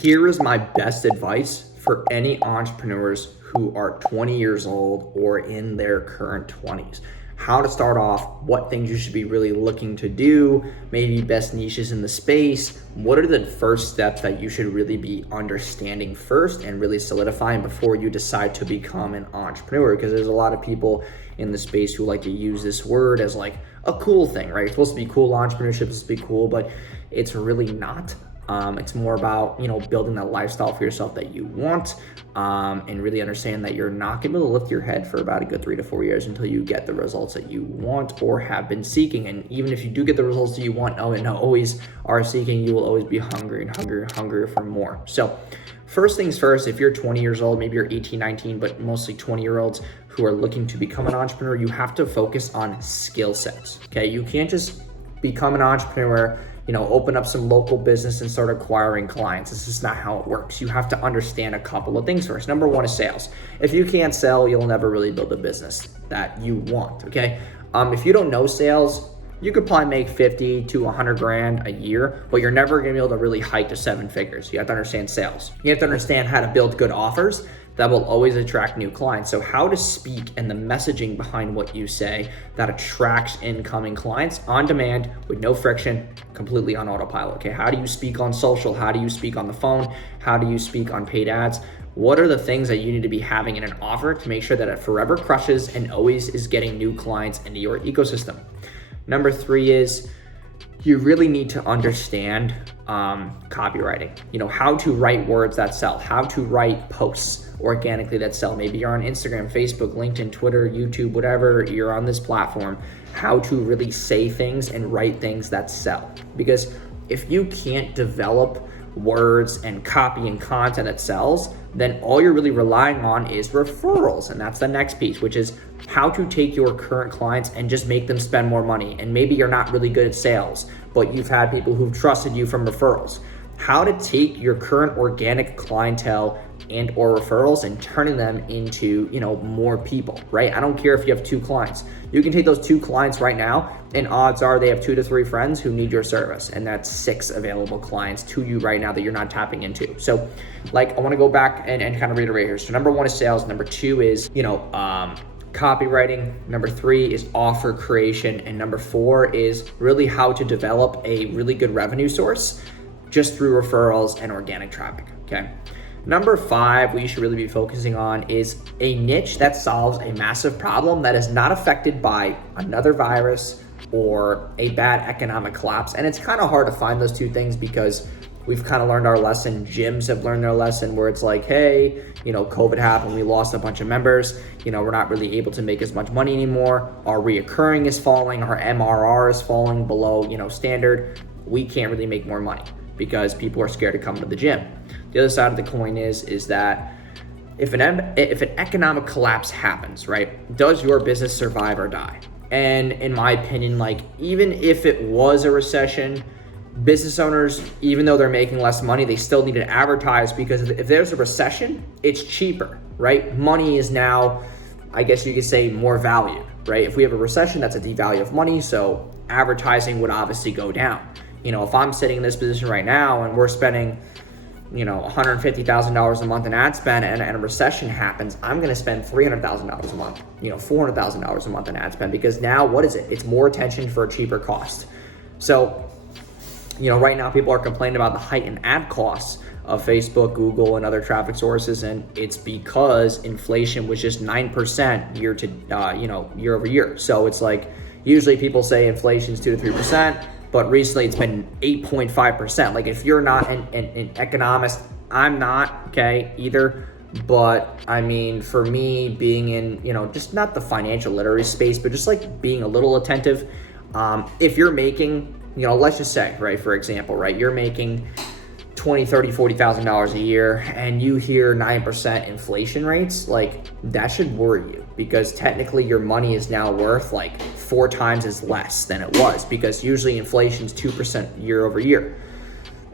Here is my best advice for any entrepreneurs who are 20 years old or in their current 20s. How to start off, what things you should be really looking to do, maybe best niches in the space. What are the first steps that you should really be understanding first and really solidifying before you decide to become an entrepreneur? Because there's a lot of people in the space who like to use this word as like a cool thing, right? It's supposed to be cool, entrepreneurship is supposed to be cool, but it's really not. It's more about, building that lifestyle for yourself that you want, and really understand that you're not going to be able to lift your head for about a good 3 to 4 years until you get the results that you want or have been seeking. And even if you do get the results that you want, always are seeking, you will always be hungry for more. So first things first, if you're 20 years old, maybe you're 18, 19, but mostly 20-year-olds who are looking to become an entrepreneur, you have to focus on skill sets, okay? You can't just become an entrepreneur, open up some local business and start acquiring clients. This is not how it works. You have to understand a couple of things first. Number one is sales. If you can't sell, you'll never really build a business that you want, okay? If you don't know sales, you could probably make 50 to 100 grand a year, but you're never gonna be able to really hike to 7 figures. You have to understand sales. You have to understand how to build good offers that will always attract new clients. So how to speak and the messaging behind what you say that attracts incoming clients on demand with no friction, completely on autopilot, okay? How do you speak on social? How do you speak on the phone? How do you speak on paid ads? What are the things that you need to be having in an offer to make sure that it forever crushes and always is getting new clients into your ecosystem? Number 3 is you really need to understand copywriting. How to write words that sell, how to write posts organically that sell. Maybe you're on Instagram, Facebook, LinkedIn, Twitter, YouTube, whatever, you're on this platform, how to really say things and write things that sell. Because if you can't develop words and copy and content that sells, then all you're really relying on is referrals. And that's the next piece, which is how to take your current clients and just make them spend more money. And maybe you're not really good at sales, but you've had people who've trusted you from referrals. How to take your current organic clientele and or referrals and turning them into, more people, right? I don't care if you have 2 clients. You can take those 2 clients right now and odds are they have 2 to 3 friends who need your service. And that's 6 available clients to you right now that you're not tapping into. So I want to go back and kind of reiterate here. So number 1 is sales. Number 2 is, copywriting. Number 3 is offer creation. And number 4 is really how to develop a really good revenue source just through referrals and organic traffic, okay? Number 5, what you should really be focusing on is a niche that solves a massive problem that is not affected by another virus or a bad economic collapse. And it's kind of hard to find those 2 things because we've kind of learned our lesson. Gyms have learned their lesson where it's like, hey, COVID happened, we lost a bunch of members, we're not really able to make as much money anymore. Our reoccurring is falling, our MRR is falling below, standard. We can't really make more money because people are scared to come to the gym. The other side of the coin is that if an economic collapse happens, right, does your business survive or die? And in my opinion, even if it was a recession, business owners, even though they're making less money, they still need to advertise because if there's a recession, it's cheaper, right? Money is now, I guess you could say, more valued, right? If we have a recession, that's a devalue of money, so advertising would obviously go down. If I'm sitting in this position right now and we're spending, $150,000 a month in ad spend and a recession happens, I'm going to spend $300,000 a month, $400,000 a month in ad spend because now what is it? It's more attention for a cheaper cost. So, right now people are complaining about the heightened ad costs of Facebook, Google, and other traffic sources, and it's because inflation was just 9% year over year. So it's like usually people say inflation is 2 to 3%. But recently it's been 8.5%. If you're not an economist, I'm not, okay, either. But I mean, for me, being in, just not the financial literacy space, but just being a little attentive. If you're making, let's just say, right, for example, right, you're making $20,000, $30,000, $40,000 a year and you hear 9% inflation rates, that should worry you because technically your money is now worth 4 times as less than it was because usually inflation is 2% year over year.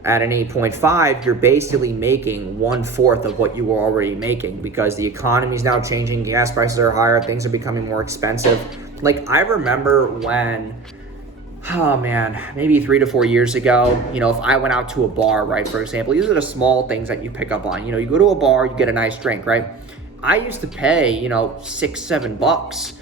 At an 8.5, you're basically making 1/4 of what you were already making because the economy is now changing, gas prices are higher, things are becoming more expensive. I remember when oh man, maybe 3 to 4 years ago, if I went out to a bar, right, for example, these are the small things that you pick up on. You go to a bar, you get a nice drink, right? I used to pay, $6, $7,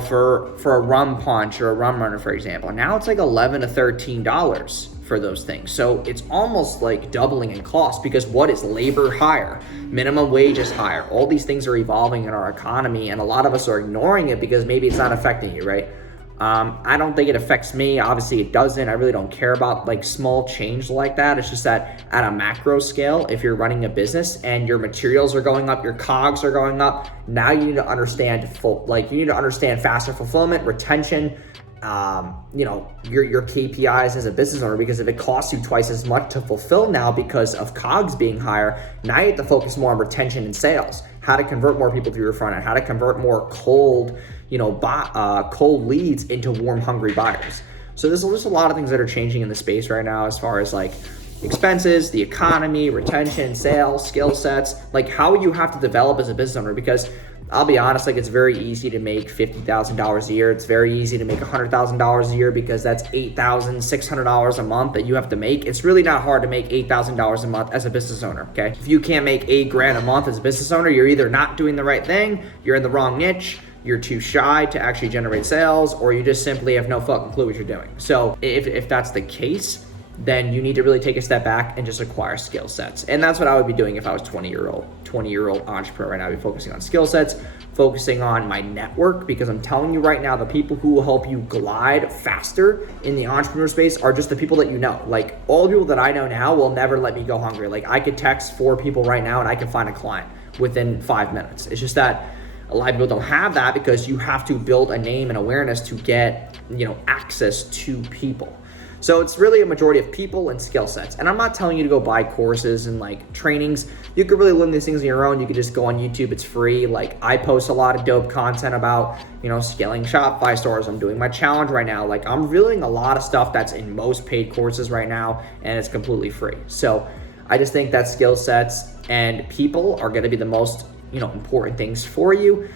for a rum punch or a rum runner, for example. Now it's like $11 to $13 for those things. So it's almost like doubling in cost, because what is labor higher? Minimum wage is higher. All these things are evolving in our economy, and a lot of us are ignoring it because maybe it's not affecting you, right? I don't think it affects me. Obviously it doesn't. I really don't care about like small change like that. It's just that at a macro scale, if you're running a business and your materials are going up, your COGS are going up, now you need to understand faster fulfillment, retention, your KPIs as a business owner, because if it costs you twice as much to fulfill now because of COGS being higher, now you have to focus more on retention and sales, how to convert more people through your front end, how to convert more cold leads into warm, hungry buyers. So there's just a lot of things that are changing in the space right now as far as like expenses, the economy, retention, sales, skill sets, like how you have to develop as a business owner. Because I'll be honest, like it's very easy to make $50,000 a year. It's very easy to make $100,000 a year, because that's $8,600 a month that you have to make. It's really not hard to make $8,000 a month as a business owner, okay? If you can't make $8,000 a month as a business owner, you're either not doing the right thing, you're in the wrong niche, you're too shy to actually generate sales, or you just simply have no fucking clue what you're doing. So if that's the case, then you need to really take a step back and just acquire skill sets. And that's what I would be doing if I was 20-year-old entrepreneur right now. I'd be focusing on skill sets, focusing on my network, because I'm telling you right now, the people who will help you glide faster in the entrepreneur space are just the people that you know. Like all the people that I know now will never let me go hungry. Like I could text 4 people right now and I can find a client within 5 minutes. It's just that a lot of people don't have that, because you have to build a name and awareness to get, access to people. So it's really a majority of people and skill sets. And I'm not telling you to go buy courses and like trainings. You could really learn these things on your own. You could just go on YouTube. It's free. Like I post a lot of dope content about, scaling Shopify stores. I'm doing my challenge right now. Like I'm revealing a lot of stuff that's in most paid courses right now, and it's completely free. So I just think that skill sets and people are going to be the most, important things for you.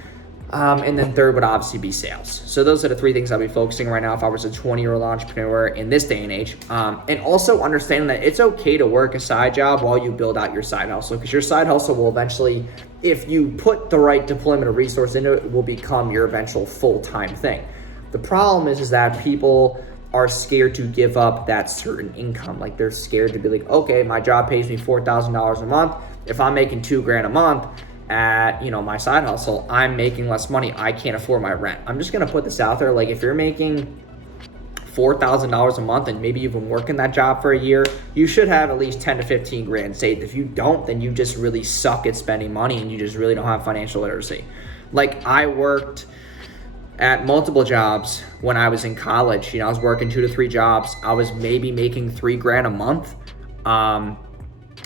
And then third would obviously be sales. So those are the 3 things I'll be focusing right now if I was a 20-year-old entrepreneur in this day and age. And also understanding that it's okay to work a side job while you build out your side hustle, because your side hustle will eventually, if you put the right deployment of resource into it, will become your eventual full-time thing. The problem is that people are scared to give up that certain income. Like they're scared to be like, okay, my job pays me $4,000 a month. If I'm making $2,000 a month, at my side hustle, I'm making less money. I can't afford my rent. I'm just gonna put this out there. Like if you're making $4,000 a month and maybe you've been working that job for a year, you should have at least 10 to 15 grand saved. If you don't, then you just really suck at spending money and you just really don't have financial literacy. Like I worked at multiple jobs when I was in college. I was working 2 to 3 jobs. I was maybe making $3,000 a month.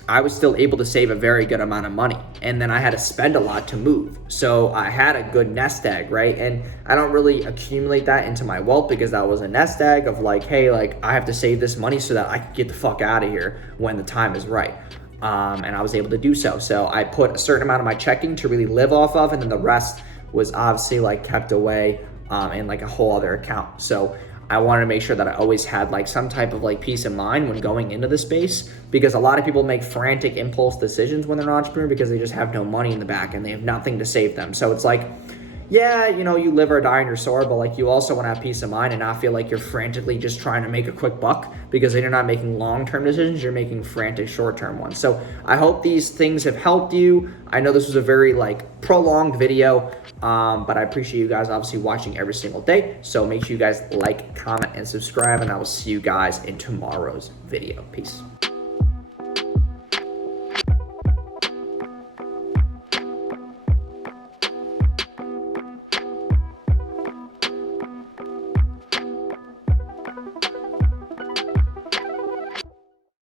I was still able to save a very good amount of money, and then I had to spend a lot to move. So I had a good nest egg, right? And I don't really accumulate that into my wealth, because that was a nest egg of like, hey, like I have to save this money so that I can get the fuck out of here when the time is right. And I was able to do so. So I put a certain amount of my checking to really live off of, and then the rest was obviously like kept away in like a whole other account. So I wanted to make sure that I always had like some type of like peace of mind when going into the space, because a lot of people make frantic impulse decisions when they're an entrepreneur because they just have no money in the back and they have nothing to save them. So it's like, yeah, you live or die in your sword, but like you also want to have peace of mind and not feel like you're frantically just trying to make a quick buck, because then you're not making long-term decisions, you're making frantic short-term ones. So I hope these things have helped you. I know this was a very like prolonged video, but I appreciate you guys obviously watching every single day. So make sure you guys like, comment, and subscribe, and I will see you guys in tomorrow's video. Peace.